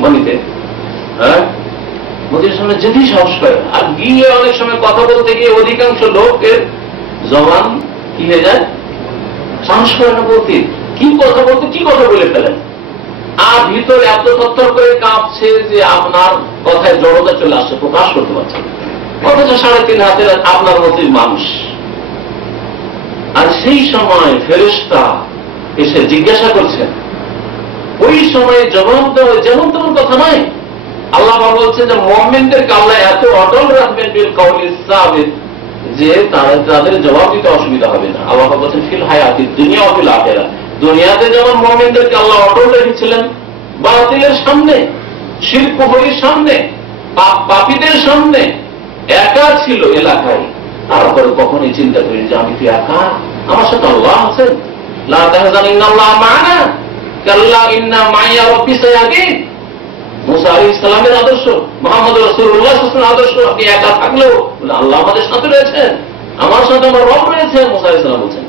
কোম্পানিতে, হ্যাঁ, মোদির সামনে যেতেই সাহস করে। আর গিয়ে অনেক সময় কথা বলতে গিয়ে অধিকাংশ লোকের জবান কি হয়ে যায়, সাহস করে না বলতে, কি কথা বলতে কি কথা বলে ফেলেন। আর ভিতরে এত তত্তর করে কাঁপছে যে আপনার কথায় জড়তা চলে আসছে, প্রকাশ করতে পারছে না। অথচ 3.5 হাতের আপনার মতোই মানুষ। আর সেই সময় ফেরেশতা এসে জিজ্ঞাসা করছেন, ওই সময় জবাব দেওয়া যেমন তেমন কথা নয়। আল্লাহ বলছেন যে মুমিনদেরকে আল্লাহ এত অটল রাখবেন বিল কাউলি সাবিত যে তাদের জবাব দিতে অসুবিধা হবে না। আল্লাহ বলছেন ফিল হায়াতি দুনিয়া ও ফিল আখিরাহ, দুনিয়াতে যেমন মুমিনদেরকে আল্লাহ অটল রেখেছিলেন বাতিলের সামনে, শিরক কুফরের সামনে, পাপীদের সামনে, একা ছিল এলাকায়। তারপরে কখনোই চিন্তা করি যে আমি তো একা, আমার সাথে আল্লাহ আছেন। লা তাহজান ইন্নাল্লাহ মা'ানা কাল্লা ইন্না মাইয়া রাব্বি সায়াহদিন। মুসা আলাইহিস সালামের আদর্শ, মুহাম্মদ রাসূলুল্লাহ সাল্লাল্লাহু আলাইহি ওয়াসাল্লামের আদর্শ, আপনি একা থাকলেও আল্লাহ আমাদের সাথে রয়েছেন, আমার সাথে আমার রব রয়েছেন। মুসা আলাইহিস সালাম বলেন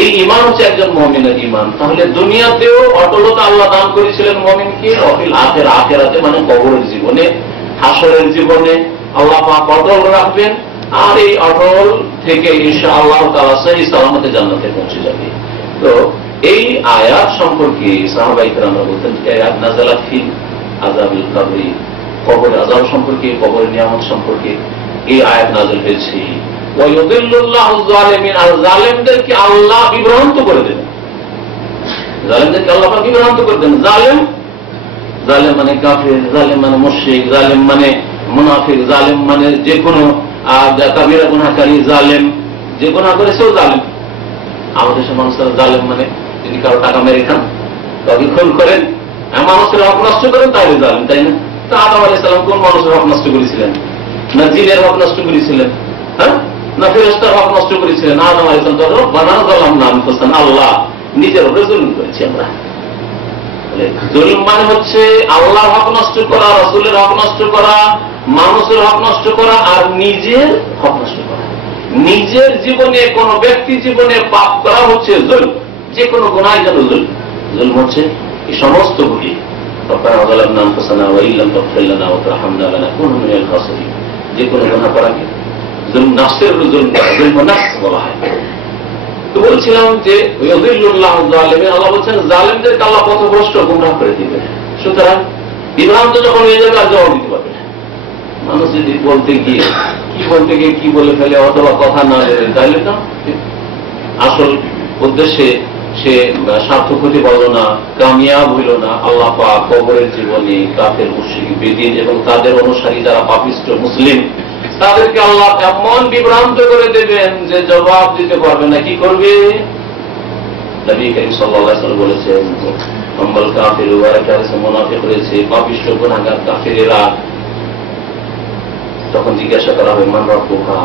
এই ঈমান হচ্ছে একজন মুমিনের ঈমান। তাহলে দুনিয়াতেও অটলতা আল্লাহ দান করেছিলেন মুমিনকে, অফিল আখিরাতে মানে কবরের জীবনে, হাসরের জীবনে আল্লাহ পাক অটল রাখবেন। আর এই অটল থেকে ইনশাআল্লাহ তাআলা সহি সালামতে জান্নাতে পৌঁছে যাবে। তো এই আয়াত সম্পর্কে সাহাবায়ে কেরামরা বলতেন যে আয়াত নাযালাত ফিল আযাবিল কবরি, কবরের আযাব সম্পর্কে, কবরের নিয়ামত সম্পর্কে এই আয়াত নাযিল হয়েছে। ওয়া ইউদিল্লুল্লাহু যালিমিন, আর জালেমদেরকে আল্লাহ বিভ্রান্ত করে দেন। জালেমদেরকে আল্লাহ পাক বিভ্রান্ত করে দেন। জালেম মানে কাফের, জালেম মানে মুশরিক, জালেম মানে মুনাফিক, জালেম মানে যে কোনো কাবিরা গুনাহকারী, জালেম যে গুনাহ করে সেও জালেম। আমাদের দেশের মানুষেরা জালেম মানে যদি কারো টাকা মেরে খান, কাউকে খুন করেন, মানুষের হক নষ্ট করেন, তাহলে জালেম, তাই না? তা আদম আলাইহিস সালাম কোন মানুষের হক নষ্ট করেছিলেন? না জিনের হক নষ্ট করেছিলেন, হ্যাঁ, না ফেরেশতার হক নষ্ট করেছিলেন? আদম আলাইহিস সালাম তো রব্বানা যালামনা আনফুসানা, আল্লাহ নিজের উপরে জুলুম করেছি আমরা। জুলুম মানে হচ্ছে আল্লাহর হক নষ্ট করা, রাসূলের হক নষ্ট করা, মানুষের হক নষ্ট করা, আর নিজের হক নষ্ট করা। নিজের জীবনে, কোন ব্যক্তি জীবনে পাপ করা হচ্ছে জুলম। যে কোনো গুনাহ যেন জুলম। জুলম হচ্ছে এই সমস্ত গুলি। রব্বানা যালামনা আনফুসানা ওয়া ইল্লাম তাগফির লানা ওয়া তারহামনা লানাকুনা মিনাল খাসিরিন। যে কোনো গুনাহ করাকে জুলম, নাফসের জুলম, জুলম নাফস বলা হয়। তো বলছিলাম যে ইউদিল্লুল্লাহু যালিমিন, আল্লাহ বলছেন জালেমদেরকে আল্লাহ পথভ্রষ্ট, গুমরাহ করে দিবে। সুতরাং বিভ্রান্ত যখন হয়ে যাবে আর জবাব দিতে পারবে না। মানুষ যদি বলতে গিয়ে কি বলে ফেলে অথবা কথা না দেবে, তাহলে না আসল উদ্দেশ্যে সে স্বার্থ ক্ষতি বলল না, কামিয়াব হইল না। আল্লাহ পাক কবরের জীবনে কাফের, মুশরিক, বেদিন এবং তাদের অনুসারী যারা পাপিষ্ট মুসলিম, তাদেরকে আল্লাহ এমন বিভ্রান্ত করে দেবেন যে জবাব দিতে পারবে না। কি করবে? নবী করিম সাল্লাল্লাহু আলাইহি ওয়াসাল্লাম বলেছেন, আম্মাল কাফিরু ওয়া কাফিরু, মুনাফিক রয়েছে, পাপিষ্ট গুনাহগার কাফেরেরা। তখন জিজ্ঞাসা করা হবে মান রাব্বুকা,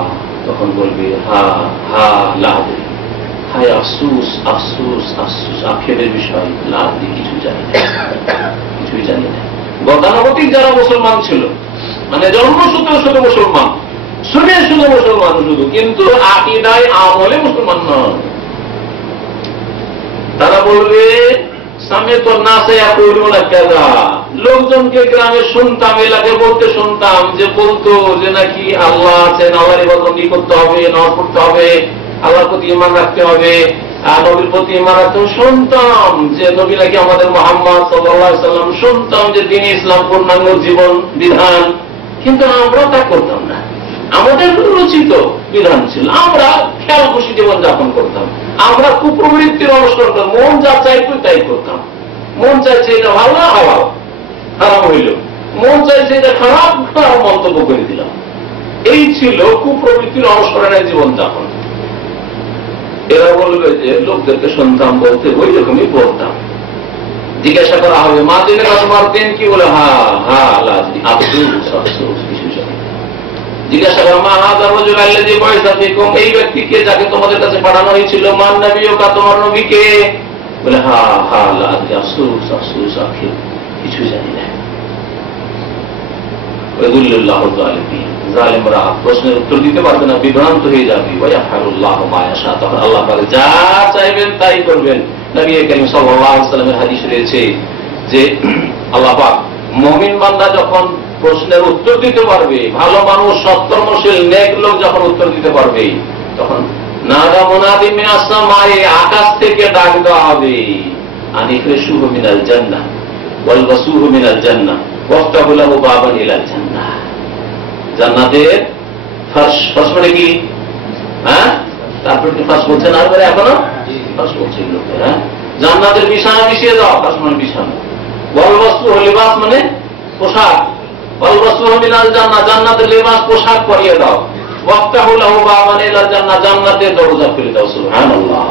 তখন বলবে হা হা লা আদরি, হায় আফসোস আফসোস আফসোস, আক্ষেপের বিষয়, লা আদরি, কিছুই জানি না, কিছুই জানি না। গতানুগতিক যারা মুসলমান ছিল, মানে জন্মসূত্র শুধু মুসলমান, শুনে শুধু মুসলমান শুধু, কিন্তু আকীদায় আমলে মুসলমান নয়। তারা বলবে সামিতু নাসা ইয়াকুলুনা কাযা, লোকজনকে গ্রামে শুনতাম, এলাকায় বলতে শুনতাম যে বলতো যে নাকি আল্লাহ আছেন, আল্লাহর ইবাদত করতে হবে, নামাজ পড়তে হবে, আল্লাহর প্রতি ঈমান রাখতে হবে, আর নবীর প্রতি ঈমান রাখতে শুনতাম যে নবী নাকি আমাদের মুহাম্মদ সাল্লাল্লাহু আলাইহি ওয়াসাল্লাম, শুনতাম যে দ্বীন ইসলাম পূর্ণাঙ্গ জীবন বিধান, কিন্তু আমরা তা করতাম না। আমাদের রচিত বিধান ছিল, আমরা খেয়াল খুশি জীবন যাপন করতাম, আমরা কুপ্রবৃত্তির অনুসরণ করতাম, মন যা চাইতো তাই করতাম। মন চাইছে এটা ভালো না হালাল, হারাম হইল, মন চাইছে এটা খারাপ, খারাপ মন্তব্য করে দিলাম। এই ছিল কুপ্রবৃত্তির অনুসরণের জীবন যাপন। এরা বলবে যে লোকদেরকে শুনতাম বলতে, ওই রকমই বলতাম। জিজ্ঞাসা করা হবে মা দিনে তোমার দিন কি, বলে হা হা লাজি, আফসোস আফসোস, কিছু জানি। জিজ্ঞাসা করা মা হাযা রাজুল আল্লাযী বুইসা ফীকুম, এই ব্যক্তিকে যাকে তোমাদের কাছে পাঠানো হয়েছিল, মান নবিয়ুকা, তোমার নবীকে, বলে হা হা লাজি, আফসোস আফসোস, আখির কিছু জানি না। ওয়াইদুল্লাহু যালিমিন, জালেমরা প্রশ্নের উত্তর দিতে পারবে না, বিভ্রান্ত হয়ে যাবে। ওয়ায়াফআলুল্লাহু মা ইয়াশা, তখন আল্লাহ পাক যা চাইবেন তাই করবেন। নবী করিম সাল্লাল্লাহু আলাইহি ওয়াসাল্লামের হাদিস রয়েছে যে আল্লাহ পাক মুমিন বান্দা যখন প্রশ্নের উত্তর দিতে পারবে, ভালো মানুষ সৎকর্মশীল নেক লোক যখন উত্তর দিতে পারবে, তখন নাদা মুনাদি মিনাস সামায়ে, আকাশ থেকে ডাক দেওয়া হবে, আনিফরিশুহু মিনাল জান্নাহ ওয়ালবাসুহু মিনাল জান্নাহ ওয়াফতাহু লাহু বাবান ইলাল জান্নাহ। জান্নাতের ফার্স্ট ফার্স্ট মানে কি? হ্যাঁ, তারপর কি ফার্স্ট বলছেন? আর বলে এখনো ফার্স্ট বলছেন লোকে। হ্যাঁ, জান্নাতের বিছানা বিছিয়ে দাও, ফার্স্ট মানে বিছানা। ওয়ালবাসুহু লিবাস মানে পোশাক, ওয়ালবাসুহু মিনাল জান্নাহ, জান্নাতের লিবাস পোশাক পরিয়ে দাও। ওয়াফতাহু লাহু বাবান ইলাল জান্নাহ, জান্নাতের দরজা খুলে দাও। সুবহানাল্লাহ।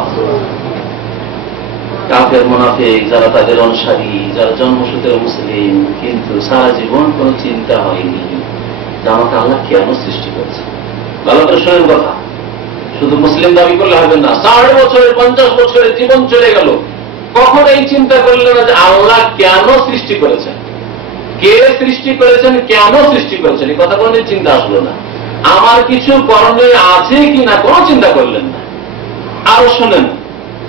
কাফের মুনাফিক যারা তাদের অনুসারী, যারা জন্মসূত্রে মুসলিম, কিন্তু সারা জীবন কোন চিন্তা হয়নি যে আমাকে আল্লাহ কেন সৃষ্টি করেছে। ভালো করে শোনেন কথা, শুধু মুসলিম দাবি করলে হবে না। 60 বছরের 50 বছরের জীবন চলে গেল, কখন এই চিন্তা করলেন না যে আল্লাহ কেন সৃষ্টি করেছেন, কে সৃষ্টি করেছেন, কেন সৃষ্টি করেছেন, এই কথা কোনদিন চিন্তা আসলো না। আমার কিছু করণীয় আছে কিনা কোনো চিন্তা করলেন না। আরো শোনেন,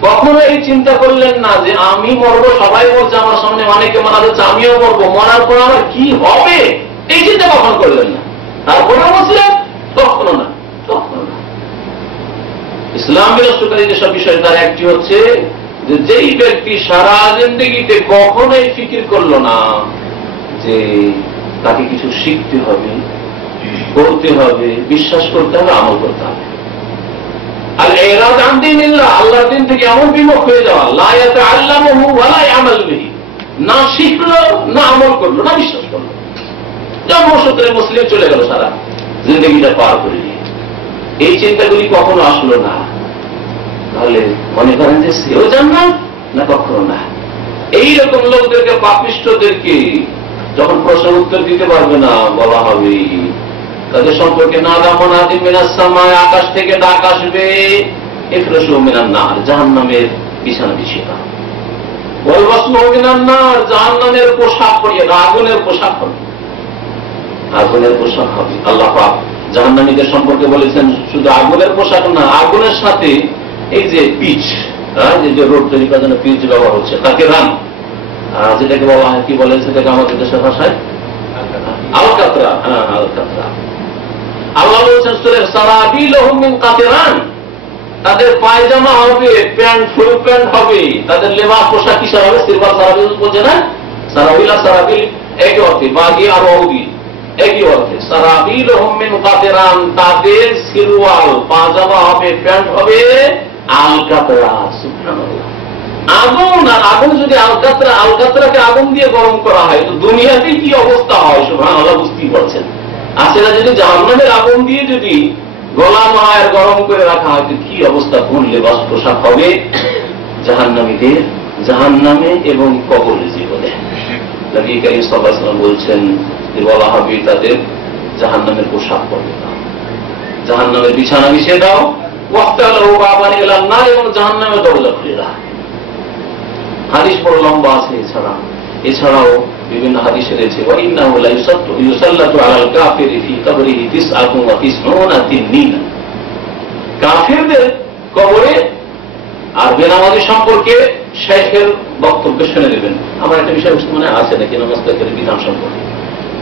কখনো এই চিন্তা করলেন না যে আমি মরবো, সবাই মরছে আমার সামনে, অনেকে মারা যাচ্ছে, আমিও মরবো, মরার পর আমার কি হবে, এই চিন্তা কখনো করলেন না। তারপরে বলছিলেন কখনো না, কখনো না। ইসলাম বিরস্তকারী যেসব বিষয় তার একটি হচ্ছে যে যেই ব্যক্তি সারা জিন্দেগিতে কখনোই ফিকির করলো না যে তাকে কিছু শিখতে হবে, করতে হবে, বিশ্বাস করতে হবে, আমল করতে হবে। আর ইরাদ আন দীনিল্লাহ, আল্লাহর দিন থেকে এমন বিমুখ হয়ে যাওয়া, লা ইয়াতাআল্লামুহু ওয়া লা ইয়ামাল বিহি, না শিখলো, না আমল করলো, না বিশ্বাস করলো। জন্মসূত্রে মুসলিম চলে গেল, সারা জিন্দগিটা পার করে দিয়ে এই চিন্তাগুলি কখনো আসলো না। তাহলে মনে করেন যে সেও জান্নাত না, কখনো না। এইরকম লোকদেরকে, পাপিষ্ঠদেরকে যখন প্রশ্ন উত্তর দিতে পারবে না, বলা হবে তাদের সম্পর্কে নাদা মুনাদি মিনাস সামায়ে, আকাশ থেকে ডাক আসবে, ইফরিশুহু মিনান নার, জাহান্নামের বিছানা বিছিয়ে দাও। ওয়ালবাসুহু মিনান নার, জাহান্নামের পোশাক পরিয়ে দাও, আগুনের পোশাক হবে, আগুনের পোশাক হবে। আল্লাহ পাক জাহান্নামীদের সম্পর্কে বলেছেন শুধু আগুনের পোশাক না, আগুনের সাথে এই যে পিচ, যে রোড তৈরি করার জন্য পিচ ব্যবহার হচ্ছে, তাকে রান, যেটাকে বলা হয়, কি বলে সেটাকে আমাদের দেশের ভাষায় আলকাতরা। হ্যাঁ, আলকাতরা। আল্লাহ বলছেন সূরা সারাবিলহুম মিন কাতিরান, তাদের পায়জামা হবে, প্যান্ট, ফুল প্যান্ট হবে, তাদের লেবাস পোশাক কিসের হবে? সিলভার সারাবিল বলছে না, সারাবিল আর সারাবিল একই অর্থে, বাগি আর ওদি একই অর্থে। সারাবিলহুম মিন কাতিরান, তাদের সিরওয়াল পায়জামা হবে, প্যান্ট হবে আলকাতরা। সুবহানাল্লাহ। আগুন, আর আগুন যদি আলকাতরা, আলকাতরাকে আগুন দিয়ে গরম করা হয় তো দুনিয়াতে কি অবস্থা হয়, সুবহানাল্লাহ, বুঝতেই পারছেন। আসলে যদি জাহান্নামের আগুন দিয়ে যদি গলানো হয় আর গরম করে রাখা হয় তো কি অবস্থা, কোন লেবাস পোশাক হবে জাহান্নামীদের, জাহান্নামে এবং কবরের জীবনে। নবী কারীম সাল্লাল্লাহু আলাইহি ওয়াসাল্লাম বলছেন যে বলা হবে তাদের জাহান্নামের পোশাক পরবে না, জাহান্নামের বিছানা বিছিয়ে দাও, ওয়াফতাহু লাহু বাবান ইলান নার, এবং জাহান্নামের দরজা খুলে দাও। হাদিস বড় লম্বা আছে, এছাড়াও বিভিন্ন হাদিসে রয়েছে ওয়াইন্নাহু লা ইউসাল্লাতু আলাল কাফিরি ফি কবরিহি 99 তিননিনা, কাফিরদের কবরে আর বেনামাজি সম্পর্কে শেখের বক্তব্য শুনে নেবেন। আমার একটা বিষয় মনে আছে নাকি নামাজ তাদের বিধান সম্পর্কে,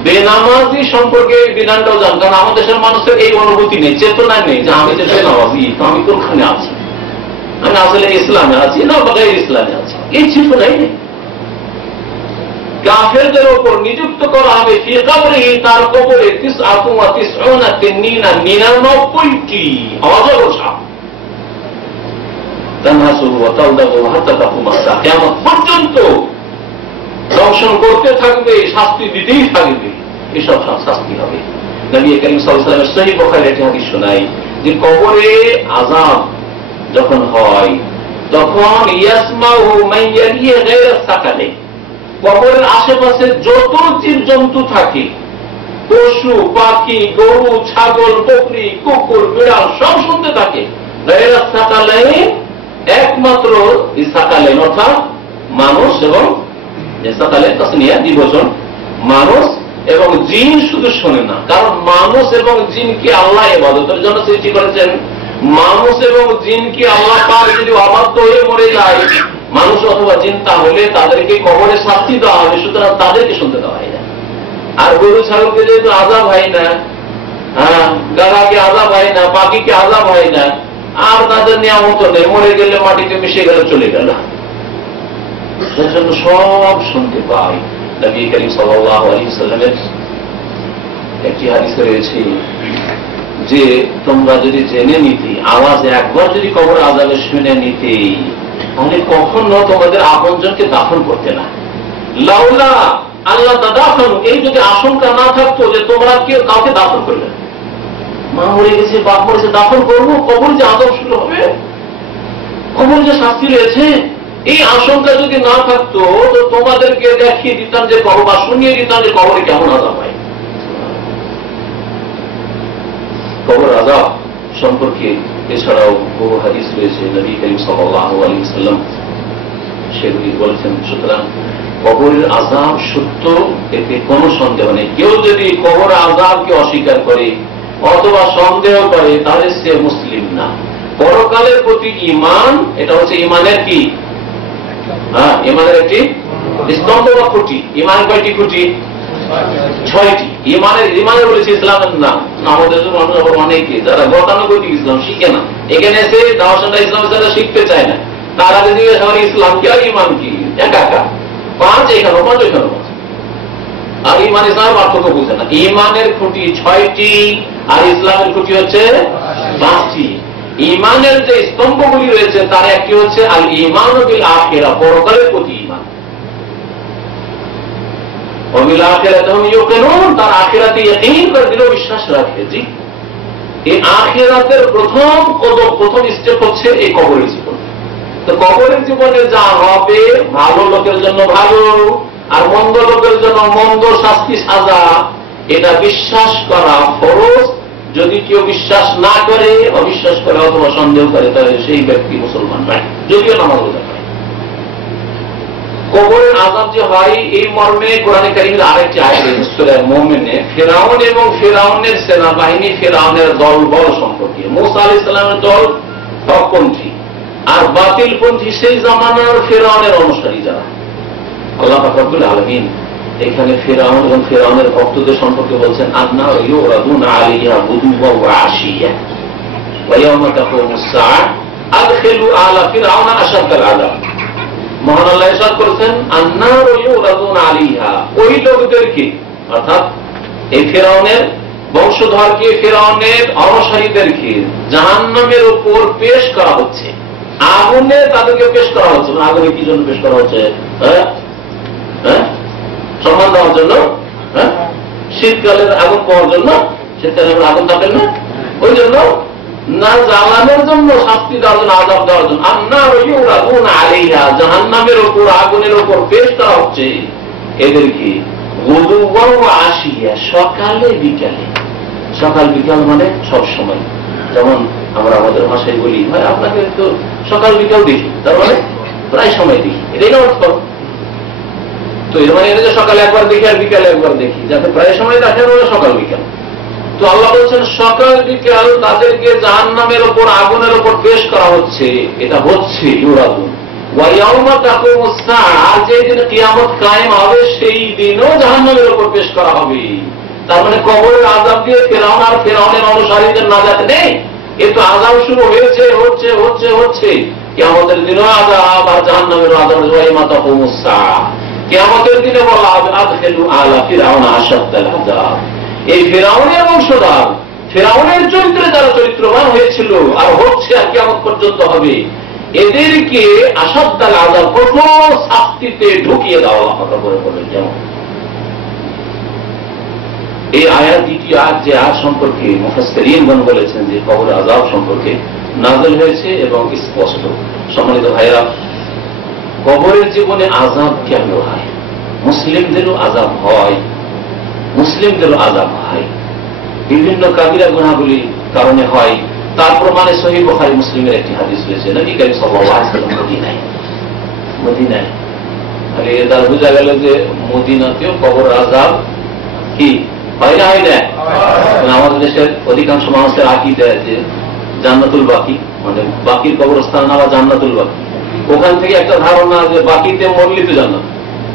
বেনামাজি সম্পর্কে বিধানটাও জান, কারণ আমাদের দেশের মানুষের এই অনুভূতি নেই, চেতনা নেই যে আমি যে বেনামাজি, তো আমি কোনখানে আছি, আমি আসলে ইসলামে আছি না বাগাই ইসলামে আছি, এই চেতনাই নেই। কাফেরদের উপর নিযুক্ত করা হবে ফি কবরিহি, তার কবরে 99 তিননিনা, 99টি অজগর সাপ, তানহাসুহু ওয়া তালদাহু হাত্তা তাকুমা সাআহ, কিয়ামত পর্যন্ত দংশন করতে থাকবে, শাস্তি দিতেই থাকবে, এসব শাস্তি হবে। নবী কারীম সাল্লাল্লাহু আলাইহি ওয়াসাল্লাম সহিহ বুখারীর একটি হাদিস শোনাই যে কবরে আযাব যখন হয় তখন ইয়াসমাউ মান ইয়ালি গায়রা সাকালে, কবরের আশেপাশে যত জীবজন্তু থাকে, পশু পাখি, গরু ছাগল বকরি কুকুর বিড়াল সব শুনতে থাকে। গায়রা সাকালে, একমাত্র সাকালেন অর্থাৎ মানুষ এবং সাকালেন তাসনিয়া দ্বিবচন, মানুষ এবং জিন শুধু শোনে না, কারণ মানুষ এবং জিনকে আল্লাহ ইবাদতের জন্য সৃষ্টি করেছেন। মানুষ এবং জিনকে আল্লাহ পাক যদি অবাধ্য হয়ে মরে যায় মানুষ অথবা চিন্তা হলে তাদেরকে কবরে শাস্তি দেওয়া হবে, সুতরাং তাদেরকে শুনতে দেওয়া হয় না। আর গরু ছাগলকে যেহেতু আযাব হয় না, গাধাকে আযাব হয় না, পাখিকে আযাব হয় না, আর তাদের নিয়ামত নেই, মরে গেলে মাটিতে মিশে গেলে চলে গেল, এর জন্য সব শুনতে পাই। নবী করিম সাল্লাল্লাহু আলাইহি ওয়াসাল্লামের একটি হাদিসে রয়েছে যে তোমরা যদি জেনে নিতে, আওয়াজ একবার যদি কবর আযাবে শুনে নিতে, তাহলে কখনো তোমাদের আপনজনকে দাফন করতে না। লাউলা আল্লাহ তাদাফন, এই যদি আশঙ্কা না থাকতো যে তোমরা কেউ কাউকে দাফন করবে, মা মরে গেছে, বাপ মরেছে, দাফন করবো, কবর যে আযাব শুরু হবে, কবর যে শাস্তি রয়েছে, এই আশঙ্কা যদি না থাকতো তো তোমাদেরকে দেখিয়ে দিতাম যে কবর, বা শুনিয়ে দিতাম যে কবরে কেমন আযাব হয়। কবর আযাব সম্পর্কে এছাড়াও বহু হাদিস রয়েছে, নবী করিম সাল্লাল্লাহু আলাইহি ওয়াসাল্লাম সেগুলি বলেছেন। সুতরাং কবরের আযাব সত্য, এতে কোনো সন্দেহ নেই। কেউ যদি কবর আযাবকে অস্বীকার করে অথবা সন্দেহ করে, তাহলে সে মুসলিম না। পরকালের প্রতি ঈমান, এটা হচ্ছে ঈমানের কি, ঈমানের একটি স্তম্ভ বা খুঁটি। ঈমানের কয়টি খুঁটি? 6টি। ঈমানের বলেছে ইসলামের নাম। আমাদের মানুষ আবার অনেকে যারা গতানুগতিক ইসলাম শিখে না, এখানে এসে দাওয়াতটা ইসলামের সাথে শিখতে চায় না, তার আগে দিয়ে সবার ইসলাম কি আর ঈমান কি একা, 5 এখানে 5 এখানে 5, আর ঈমান ইসলামের পার্থক্য বুঝে না। ঈমানের খুঁটি 6টি আর ইসলামের খুঁটি হচ্ছে 5টি। ঈমানের যে স্তম্ভগুলি রয়েছে তার একটি হচ্ছে আল ঈমান বিল আখিরা, পরকালের প্রতি ঈমান। ওয়াবিল আখিরাতিহিম ইউকিনুন, তার আখিরাতে ইয়াকিন করে দৃঢ় বিশ্বাস রাখে। জি, এই আখিরাতের প্রথম কদম, প্রথম স্টেপ হচ্ছে এই কবরের জীবন। তো কবরের জীবনে যা হবে, ভালো লোকের জন্য ভালো আর মন্দ লোকের জন্য মন্দ শাস্তি সাজা, এটা বিশ্বাস করা ফরজ। যদি কেউ বিশ্বাস না করে, অবিশ্বাস করে অথবা সন্দেহ করে, তাহলে সেই ব্যক্তি মুসলমান নয়, যদিও নামাজ রোজা করে। কবরের আযাব যে হয়, এই মর্মে কোরআনে কারীমের আরেকটি আয়াত সূরা মুমিনে ফিরআউন এবং ফিরআউনের সেনাবাহিনী, ফিরআউনের দলবল সম্পর্কে। মুসা আলাইহিস সালামের দল হকপন্থী আর বাতিলপন্থী, সেই জামানার ফিরআউনের অনুসারী যারা। আল্লাহ পাক রব্বুল আলামিন এখানে ফিরআউন এবং ফিরআউনের ভক্তদের সম্পর্কে বলছেন, আন্না ইউরাদুনা আলাইহা গুদুওয়া ওয়া আশিয়া ওয়া ইয়াওমা তাকুমুস সাআ আদখিলু আলা ফিরআউনা আশাদ্দাল আযাব। মহান আল্লাহ ইরশাদ করেছেন, আন্নারু ইউরাদুনা আলাইহা, ওই লোকদেরকে, অর্থাৎ এই ফিরআউনের বংশধরকে, ফিরআউনের অনুসারীদেরকে জাহান্নামের উপর পেশ করা হচ্ছে, আগুনে তাদেরকে পেশ করা হচ্ছে। আগুনে কি জন্য পেশ করা হচ্ছে? সম্মান দেওয়ার জন্য, শীতকালের আগুন পাওয়ার জন্য। শীতকালে আগুন থাকেন না, ওই জন্য না, জ্বালানোর জন্য, শাস্তি দেওয়ার জন্য, আযাব দেওয়ার জন্য। আন্নারু ইউরাদুনা আলাইহা, জাহান্নামের উপর, আগুনের উপর পেশ করা হচ্ছে এদেরকে। গুদুওয়া ওয়া আশিয়া, সকালে বিকালে। সকাল বিকাল মানে সব সময়। যেমন আমরা আমাদের ভাষায় বলি, ভাই আপনাকে তো সকাল বিকাল দেখি, তার মানে প্রায় সময় দেখি, এটাই না অর্থ। তো এর মানে যে সকালে একবার দেখি আর বিকালে একবার দেখি, যাতে প্রায় সময় দেখেন ওরা সকাল বিকাল। তো আল্লাহ বলছেন সকাল বিকাল তাদেরকে জাহান্নামের উপর, আগুনের উপর পেশ করা হচ্ছে। এটা হচ্ছে ইউরাদুন। ওয়া ইয়াওমা তাকুমুস সাআ, আর যেদিন কিয়ামত কায়েম হবে সেই দিনও জাহান্নামের উপর পেশ করা হবে। তার মানে কবরের আযাব দিয়ে ফিরআউন আর ফিরআউনের অনুসারীদের নাজাত নেই। কিন্তু আযাব শুরু হয়েছে, হচ্ছে হচ্ছে হচ্ছে। কিয়ামতের দিনও আযাব আর জাহান্নামের আযাব। ওয়া ইয়াওমা তাকুমুস সাআ, কিয়ামতের দিনে বলা হবে আদখিলু আলা ফিরআউনা আশাদ্দাল আযাব। এই ফিরআউনের বংশধর, ফিরআউনের চরিত্রে যারা চরিত্রবান হয়েছিল আর হচ্ছে আর কিয়ামত পর্যন্ত হবে, এদেরকে আশাদ্দাল আযাব, কঠোর শাস্তিতে ঢুকিয়ে দেওয়া কথা বলে বলেন। যেমন এই আয়াত, দ্বিতীয় আয়াত যে আয়াত সম্পর্কে মুফাসসিরিনগণ বলেছেন যে কবর আযাব সম্পর্কে নাযিল হয়েছে এবং স্পষ্ট। সম্মানিত ভাইরা, কবরের জীবনে আযাব কেন হয়? মুসলিমদেরও আযাব হয়, মুসলিমদেরও আযাব হয়। বিভিন্ন কাবিরা গুনাহগুলির কারণে হয়। তার প্রমাণে সহিহ বুখারী মুসলিমের একটি হাদিস রয়েছে, নবী করিম সাল্লাল্লাহু আলাইহি ওয়াসাল্লাম মদিনায়। তাহলে এর দ্বারা বোঝা গেল যে মদিনাতেও কবর আযাব কি হয় না, হয় না? আমাদের দেশের অধিকাংশ মানুষের আকীদা যে জান্নাতুল বাকি, মানে বাকির কবরস্থান আবার জান্নাতুল বাকি। ওখান থেকে একটা ধারণা যে বাকিতে মরলি তো জান্নাত,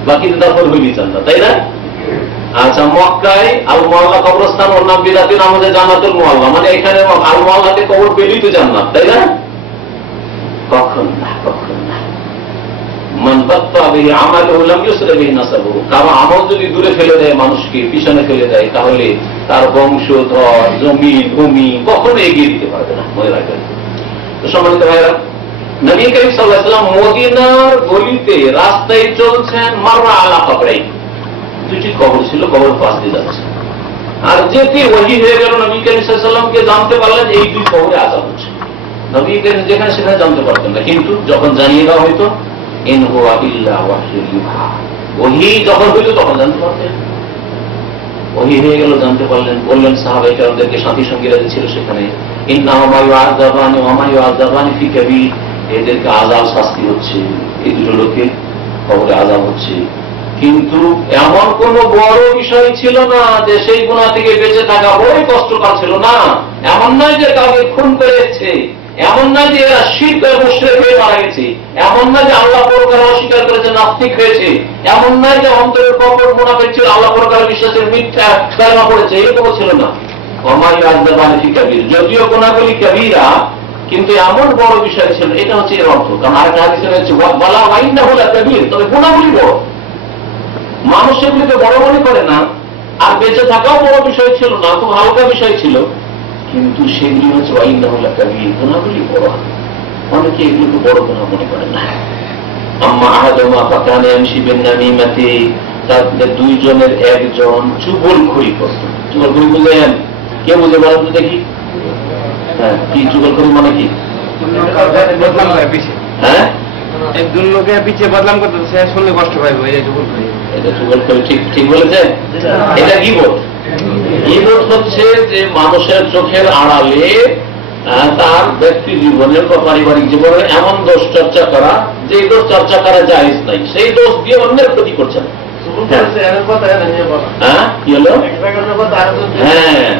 বাকিতে তারপর হইলি জান্নাত, তাই না? আচ্ছা, মক্কায় আল মুআল্লা কবরস্থান, ওর নাম বিদাতি নামাজে জান্নাতুল মুআল্লা, মানে এখানে আল মুআল্লাতে কবর পেলি তো জান্নাত, তাই না? কখন না, কখন না। মান বাত্তা বিহি আমালুহু লাম ইউসরা বিহি নাসাবুহু, কারো আমল যদি দূরে ফেলে দেয়, মানুষকে পিছনে ফেলে দেয়, তাহলে তার বংশধর, জমি ভূমি কখনো এগিয়ে দিতে পারবে না, মনে রাখবেন। তো সম্মানিত ভাইরা, নবী করিম সাল্লাল্লাহু আলাইহি ওয়াসাল্লাম মদিনার গলিতে রাস্তায় চলছেন, মাররা আলা কবরাইন, দুটি কবর ছিল, কবর পাশ দিয়ে যাচ্ছে, আর যেতে ওহী হয়ে গেল, নবী করিম সাল্লাল্লাহু আলাইহি ওয়াসাল্লামকে জানতে পারলেন এই দুই কবরে আযাব হচ্ছে। নবী করিম যেখানে সেখানে জানতে পারতেন না, কিন্তু যখন জানিয়ে দেওয়া হইতো, ইন হুয়া ইল্লা ওয়াহয়ুন ইউহা, ওহী যখন হইত তখন জানতে পারতেন। ওহী হয়ে গেল, জানতে পারলেন, বললেন সাহাবায়ে কেরামদেরকে, সাথী সঙ্গীরা ছিল সেখানে, ইন্নাহুমা ইউআযাবানি ওয়া মা ইউআযাবানি ফি কাবীর, এদেরকে আযাব, শাস্তি হচ্ছে, এই দুটো লোকে কবরে আযাব হচ্ছে। কিন্তু এমন কোন বড় বিষয় ছিল না যে সেই গুনাহ থেকে বেঁচে থাকা বড়ই কষ্টকর ছিল না। এমন নয় যে কাউকে খুন করেছে, এমন নয় যে এরা শিরক আর মুশরিক হয়ে মারা গেছে, এমন নয় যে আল্লাহ পরকাল অস্বীকার করেছে, নাস্তিক হয়েছে, এমন নয় যে অন্তরের কপট মুনাফিক ছিল, আল্লাহ পরকাল বিশ্বাসের মিথ্যা কালেমা পড়েছে, এরকম ছিল না। ওমাই আযযাবানি ফি কাবীর, যদিও গুনাহগুলি কবিরা, কিন্তু এমন বড় বিষয় ছিল, এটা হচ্ছে এর অর্থ। কারণ আরেকটা হাদিসে রয়েছে ওয়ালা ওয়াইন্নাহু লাকাবীর, তবে গুনাহগুলি বড়, মানুষ এগুলিকে বড় মনে করে না, আর বেঁচে থাকাও বড় বিষয় ছিল না, খুব হালকা বিষয় ছিল, কিন্তু সেগুলি হচ্ছে ওয়াইন্নাহু লাকাবীর, গুনাহগুলি বড়। অনেকে এগুলোকে বড় গুনাহ মনে করে না। আম্মা আহাদুমা ফাকানা ইয়ামশি বিন-নামিমাতি, তাদের দুইজনের একজন চুগলখড়ি করত। চুগলখড়ি বুঝেন? কে বুঝে বলেন তো দেখি? হ্যাঁ, কি চুগলখড়ি মানে কি? হ্যাঁ, একজন লোকে পিছিয়ে বদনাম করতে, সে শুনলে কষ্ট পাইবে, এটা চুগলখড়ি। এটা চুগলখড়ি, ঠিক ঠিক বলেছেন। এটা গীবত। গীবত হচ্ছে যে মানুষের চোখের আড়ালে তার ব্যক্তি জীবনের বা পারিবারিক জীবনের এমন দোষ চর্চা করা, যে দোষ চর্চা করা জায়েজ নাই, সেই দোষ দিয়ে অন্যের ক্ষতি করছেন। হ্যাঁ, কি হলো? হ্যাঁ,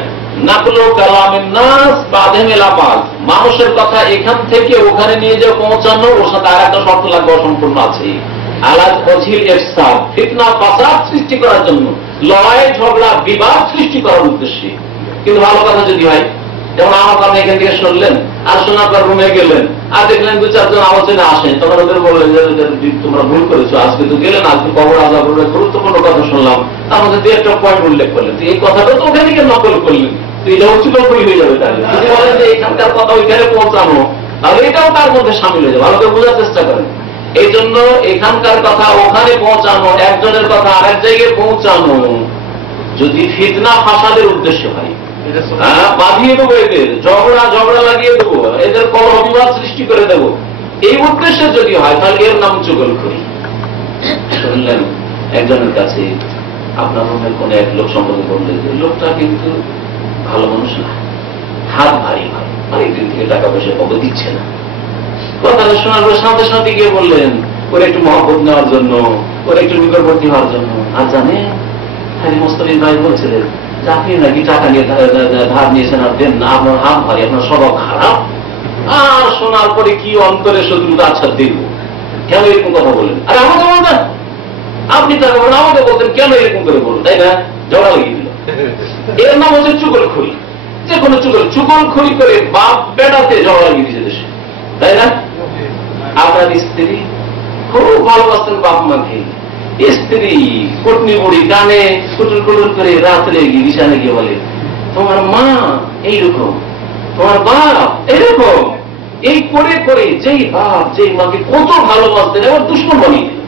নাকলু কালামিন নাস বাদেম এলাপাল, মানুষের কথা এখান থেকে ওখানে নিয়ে যে পৌঁছানো, ওর সাথে আর একটা শর্ত লাগবে, অসম্পূর্ণ আছে। আলাদ অজিল ইফসাদ, ফিতনা ফাসাদ সৃষ্টি করার জন্য, লড়াই ঝগড়া বিবাদ সৃষ্টি করার উদ্দেশ্যে। কিন্তু ভালো কথা যদি হয়, যেমন আমার কারণে এখান থেকে শুনলেন, আর শোনার পর রুমে গেলেন, আর দেখলেন দু চারজন আলোচনা আসেন, তখন ওদের বললেন যে তোমরা ভুল করেছো, আজকে তো গেলেন, আজকে কবর আযাব হবে, গুরুত্বপূর্ণ কথা শুনলাম, তার মধ্যে দু একটা পয়েন্ট উল্লেখ করলেন, এই কথাটা তো ওখানে গিয়ে নকল করলেন, তো এটাও চুগলখড়ি হয়ে যাবে। তাহলে যদি বলেন যে এখানকার কথা ওইখানে পৌঁছানো, তাহলে এটাও তার মধ্যে সামিল হয়ে যাবে। ভালো করে বোঝার চেষ্টা করেন। এই জন্য এখানকার কথা ওখানে পৌঁছানো, একজনের কথা আরেক জায়গায় পৌঁছানো, যদি ফিতনা ফাসাদের উদ্দেশ্য হয়, বাঁধিয়ে দেবো, এদের ঝগড়া লাগিয়ে দেবো, এদের কলহ বিবাদ সৃষ্টি করে দেবো, এই উদ্দেশ্যে যদি হয়, তাহলে এর নাম চুগলখড়ি। শুনলেন একজনের কাছে আপনার রুমের কোন এক লোক সম্পর্কে বললেন যে লোকটা কিন্তু ভালো মানুষ না, হাত ভারী হয়, অনেকদিন থেকে টাকা পয়সা কবে দিচ্ছে না। কথাটা শোনার পর সাথে সাথে গিয়ে বললেন ওর একটু মহব্বত নেওয়ার জন্য, ওর একটু নিকটবর্তী হওয়ার জন্য। আর জানে খালি মোস্তাফিজ ভাই বলছিলেন যে আপনি নাকি টাকা নিয়ে ধার নিয়েছেন আর দেন না, আপনার হাত ভারী, আপনার স্বভাব খারাপ। আর শোনার পরে কি অন্তরে শত্রুতা আচ্ছা দেখব, কেন এরকম কথা বলেন? আর আমাকে বলবেন, আপনি টাকা বলেন, আমাকে বলতেন কেন এরকম করে বলুন, তাই না? ঝগড়া লাগিয়ে দিল। এর নাম হচ্ছে চুগলখড়ি। যে কোনো চুগলখড়ি করে বাপ বেটাতে ঝগড়া লাগিয়ে দিয়েছে দেশে, তাই না? আপনার স্ত্রী খুব ভালোবাসতেন বাপ মাকে, স্ত্রী পত্নী বুড়ি গানে কুটুর কুটুর করে রাত্রে গিয়ে বিছানে গিয়ে বলে তোমার মা এইরকম, তোমার বাপ এইরকম, এই করে করে যেই বাপ যেই মাকে কত ভালোবাসতেন এবার দুশ্মন বানিয়ে দিল।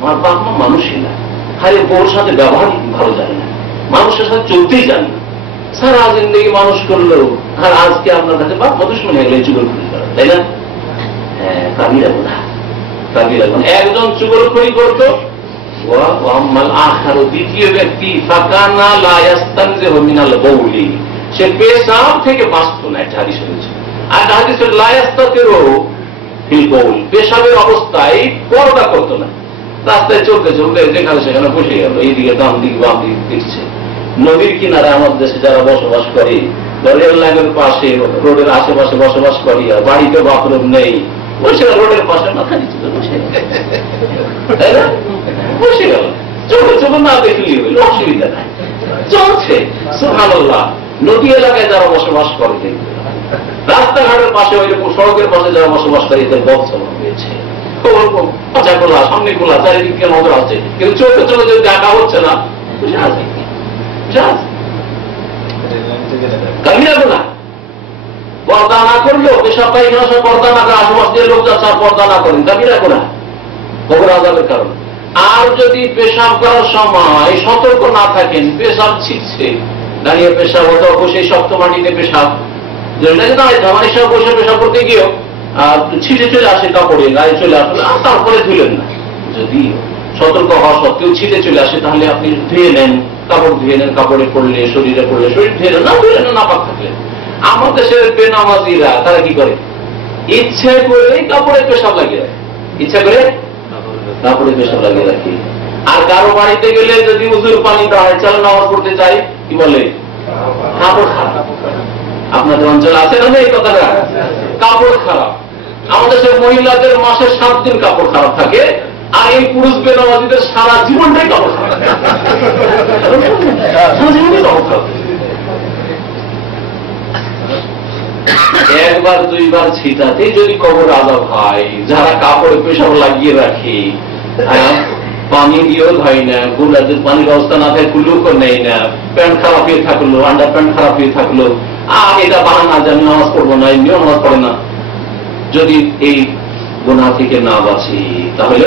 আমার বাপ মা মানুষই না, খালি বউর সাথে ব্যবহার ভালো জানে না, মানুষের সাথে চলতেই জানে না, সারা জিন্দগি মানুষ করলো, আর আজকে আপনার কাছে বাপ মা দুশ্মন হয়ে গেলে চুগলখড়ি করা, তাই না? হ্যাঁ, কাবিরা গুনাহ, কাবিরা গুনাহ। একজন চুগলখড়ি করতো, দ্বিতীয় ব্যক্তি ফাকানা লা ইয়াস্তানজিহু মিনাল বাউলি, সে পেশাব থেকে বাঁচত না। একটা হাদিস রয়েছে, আর হাদিস লা ইয়াস্তাতিরু ফিল বাউল, পেশাবের অবস্থায় পর্দা করতো না, রাস্তায় চলতে চলতে যেখানে সেখানে বসে গেল, এইদিকে ডান দিক বাম দিক দেখছে। নদীর কিনারে আমাদের দেশে যারা বসবাস করে, রেল লাইনের পাশে রোডের আশেপাশে বসবাস করি, আর বাড়িতে বাথরুম নেই, বসে গেল রোডের পাশে, মাথা নিচে বসে, তাই না? বসে গেল, চোখে চোখে না দেখলেই হইল, অসুবিধা নাই, চলছে। সুবহানাল্লাহ। নদী এলাকায় যারা বসবাস করে, রাস্তাঘাটের পাশে, ওইরকম সড়কের পাশে যারা বসবাস করে, এদের বদ চলন হয়েছে, ওরকম পাঁচা খোলা, সামনে খোলা, চারিদিকে নজর আছে, কিন্তু চোখে চোখে যদি দেখা হচ্ছে না, বুঝে আছে কাবিরা গুনাহ। পর্দা না করলেও পেশাব পায়খানা সব পর্দা না করে, আশেপাশ দিয়ে লোক যাচ্ছে আর পর্দা না করেন, কাবিরা গুনাহ, কবর আযাবের কারণে। আর যদি পেশাব করার সময় সতর্ক না থাকেন, পেশাব ছিটছে, দাঁড়িয়ে পেশাব হতো, বসে শক্ত মাটিতে পেশাব, আমার সব বসে পেশাব করতে গিয়েও ছিটে চলে আসে, কাপড়ে গায়ে চলে আসলে তারপরে ধুলেন না। যদি সতর্ক হওয়া সত্ত্বেও ছিটে চলে আসে, তাহলে আপনি ধুয়ে নেন, কাপড় ধুয়ে নেন, কাপড়ে পড়লে, শরীরে পড়লে শরীর ধুয়ে নেন, না ধুয়ে নেন, নাপাক থাকলে। আমার দেশের বেনামাজিরা তারা কি করে, ইচ্ছে করে কাপড়ে পেশাব লাগিয়ে রাখে, ইচ্ছা করে কাপড়ে পেশাব লাগিয়ে রাখে। আর কারো বাড়িতে গেলে যদি উজুর পানি দেওয়া হয়, চলো নামাজ পড়তে চাই, কি বলে, কাপড় খারাপ। আপনাদের অঞ্চলে আছে না এই কথাটা? কাপড় খারাপ। আমাদের দেশের মহিলাদের মাসে 7 দিন কাপড় খারাপ থাকে, আর এই পুরুষ বেনামাজিদের সারা জীবনটাই কাপড় খারাপ থাকে। একবার দুইবার ছিটাতেই যদি কবর আযাব হয়, যারা কাপড়ে পেশাব লাগিয়ে রাখে, পানি দিয়েও ধয় না, গুলাদের পানির ব্যবস্থা না থাকে, কুলুকও নেই না, প্যান্ট খারাপ হয়ে থাকলো, আন্ডার প্যান্ট খারাপ হয়ে থাকলো, আর এটা বাহানা যে আমি নামাজ পড়বো না, এমনিও নামাজ পড়ে না, যদি এই গুনাহ থেকে না বাঁচি, তাহলে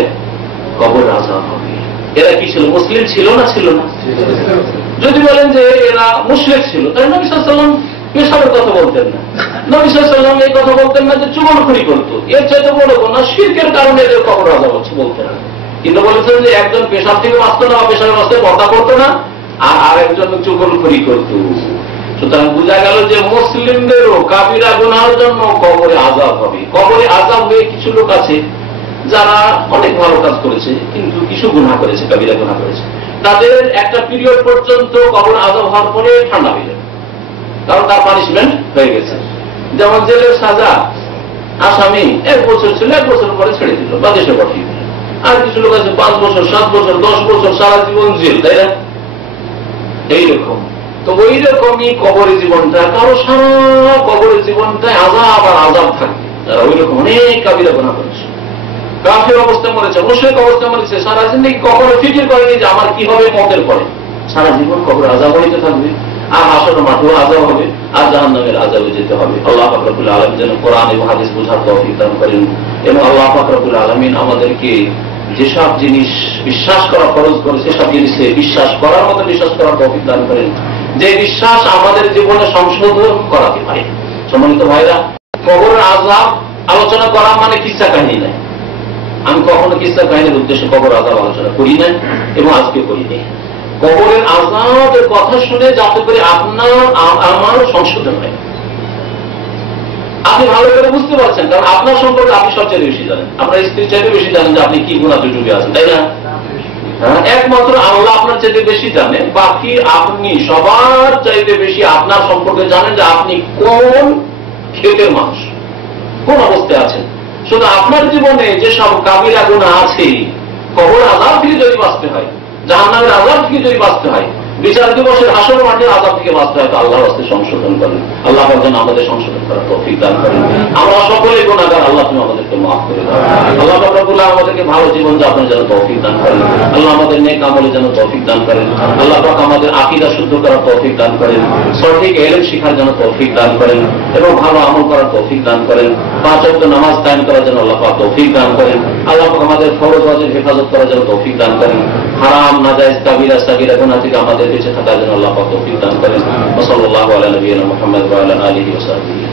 কবর আযাব হবে। এরা কি ছিল? মুসলিম ছিল না ছিল না? যদি বলেন যে এরা মুশরিক ছিল, তাই নবী সাল্লাল্লাহু আলাইহি ওয়াসাল্লাম পেশাবের কথা বলতেন না, নবী সাল্লাল্লাহু আলাইহি ওয়াসাল্লাম এই কথা বলতেন না যে চুগলখড়ি করতো, এর চাইতে বড় গুনাহ শিরকের কারণে এদের কবর আযাব হচ্ছে, বলতেন না। কিন্তু বলেছেন যে একজন পেশাব থেকে বাঁচতো না, পেশাবের বাঁচতে পর্দা করতো না, আর আরেকজন চুগলখড়ি করতো। সুতরাং বোঝা গেল যে মুসলিমদেরও কাবিরা গুনাহের জন্য কবরে আযাব হবে। কবরে আযাব হয়ে কিছু লোক আছে যারা অনেক ভালো কাজ করেছে, কিন্তু কিছু গুনাহ করেছে, কাবিরা গুনাহ করেছে, তাদের একটা পিরিয়ড পর্যন্ত কবরে আযাব হওয়ার পরে ঠান্ডা হয়ে যাবে, কারণ তার পানিশমেন্ট হয়ে গেছে। যেমন জেলের সাজা, আসামি 1 বছর ছিল, 1 বছর পরে ছেড়ে দিল বা দেশে পাঠিয়ে দিল। আর কিছু লোক আছে 5 বছর, 7 বছর, 10 বছর, সারা জীবন জেল, তাই না? এইরকম। তো ওই রকমই কবরের জীবনটা, কারো সারা কবরের জীবনটায় আযাব আর আযাব থাকবে। তারা ওই রকম অনেক কাবিরা গুনাহ করেছে, কাফের অবস্থায় মরেছে, মুশরিক অবস্থায় মরেছে, সারা জিন্দেগি কখনো ফিকির করেনি যে আমার কি হবে মতের পরে, সারা জীবন কবরে আযাব হইতে থাকবে, আর হাসরের মাঠেও আযাব হবে, আর জাহান্নামের আযাবে যেতে হবে। আল্লাহ পাক রব্বুল আলামিন যেন কোরআন এবং হাদিস বোঝার তৌফিক দান করেন, এবং আল্লাহ পাক রব্বুল আলামিন আমাদেরকে যেসব জিনিস বিশ্বাস করা ফরজ করে, সেসব জিনিসে বিশ্বাস করার মতো বিশ্বাস করার তৌফিক দান করেন, যে বিশ্বাস আমাদের জীবনে সংশোধন করাতে পারে। সম্মানিত ভাইরা, কবরের আযাব আলোচনা করা মানে কিচ্ছা কাহিনী নাই। আমি কখনো কিচ্ছা কাহিনীর উদ্দেশ্যে কবর আযাব আলোচনা করি না, এবং আজকে করি নাই। কবরের আযাবের কথা শুনে যাতে করে আপনার আমার সংশোধন হয়, আপনি ভালো করে বুঝতে পারছেন, কারণ আপনার সম্পর্কে আপনি সবচেয়ে বেশি জানেন, আপনার স্ত্রীর চাইতে বেশি জানেন যে আপনি কি গুনাহে ডুবে আছেন, তাই না? একমাত্র আল্লাহ আপনার চাইতে বেশি জানেন, বাকি আপনি সবার চাইতে বেশি আপনার সম্পর্কে জানেন যে আপনি কোন ক্ষেতের মানুষ, কোন অবস্থায় আছেন। শুধু আপনার জীবনে যেসব কাবিরা গুনাহ আছে, কবর আযাব থেকে যদি বাঁচতে হয়, জাহান্নামের আযাব থেকে যদি বাঁচতে হয়, বিচার দিবসের হাসর মাঠের আযাব থেকে বাঁচতে হয়, তো আল্লাহর রাস্তে সংশোধন করেন। আল্লাহ যেন আমাদের সংশোধন করার তৌফিক দান করেন। আমরা সকলেই গুনাহগার, আল্লাহ তুমি আমাদেরকে মাফ করে দাও। আল্লাহ রাব্বুল আমাদেরকে ভালো জীবন যাপনের জন্য তৌফিক দান করেন। আল্লাহ আমাদের নেক আমলের জন্য তৌফিক দান করেন। আল্লাহ পাক আমাদের আকীদা শুদ্ধ করার তৌফিক দান করেন, সঠিক ইলম শিখার জন্য তৌফিক দান করেন, এবং ভালো আমল করার তৌফিক দান করেন। 5 ওয়াক্ত নামাজ কায়েম করার জন্য আল্লাহ পাক তৌফিক দান করেন। আল্লাহ পাক আমাদের ফরজ ওয়াজিব হেফাজত করার জন্য তৌফিক দান করেন। হারাম নাজায়েজ কাবিরা সাগীরা গুনাহ থেকে আমাদের বেঁচে থাকার জন্য আল্লাহ পাক তৌফিক দান করেন। ওয়া সাল্লাল্লাহু আলা নবিয়িনা মুহাম্মদ ওয়া আলা আলিহি ওয়া সাহবিহি।